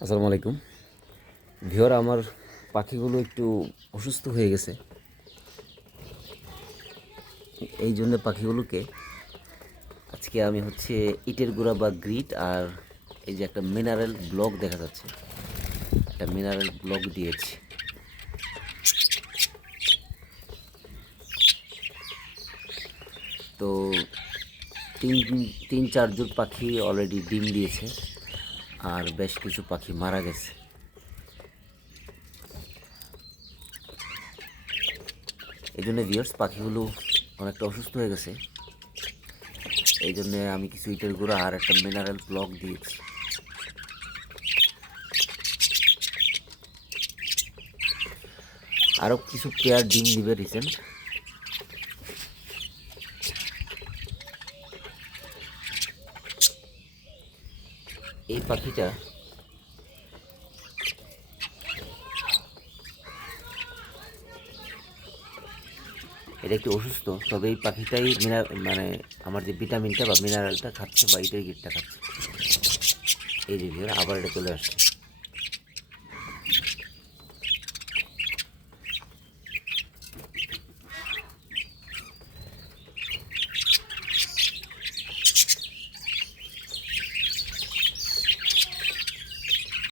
আসসালামু আলাইকুম ভিউয়ার, আমার পাখিগুলো একটু অসুস্থ হয়ে গেছে। এই জন্য পাখিগুলোকে আজকে আমি ইটের গুঁড়া বা গ্রিট আর এই যে একটা মিনারেল ব্লক দেখা যাচ্ছে, একটা মিনারেল ব্লক দিয়েছি। তো তিন তিন চারজন পাখি অলরেডি ডিম দিয়েছে আর বেশ কিছু পাখি মারা গেছে। এই জন্য ভিউয়ার্স, পাখিগুলো অনেকটা অসুস্থ হয়ে গেছে। এই জন্য আমি কিছু ইটের গুঁড়া আর একটা মিনারেল ব্লক দিয়েছি। আরও কিছু পেয়ার ডিম দিবে রিসেন্ট। এই পাখিটা এটা একটু অসুস্থ, তবে এই পাখিটাই মানে আমার যে ভিটামিনটা বা মিনারেলটা খাচ্ছে বা ইটের গিটটা খাচ্ছে। এই যে আবার এটা চলে আসছে।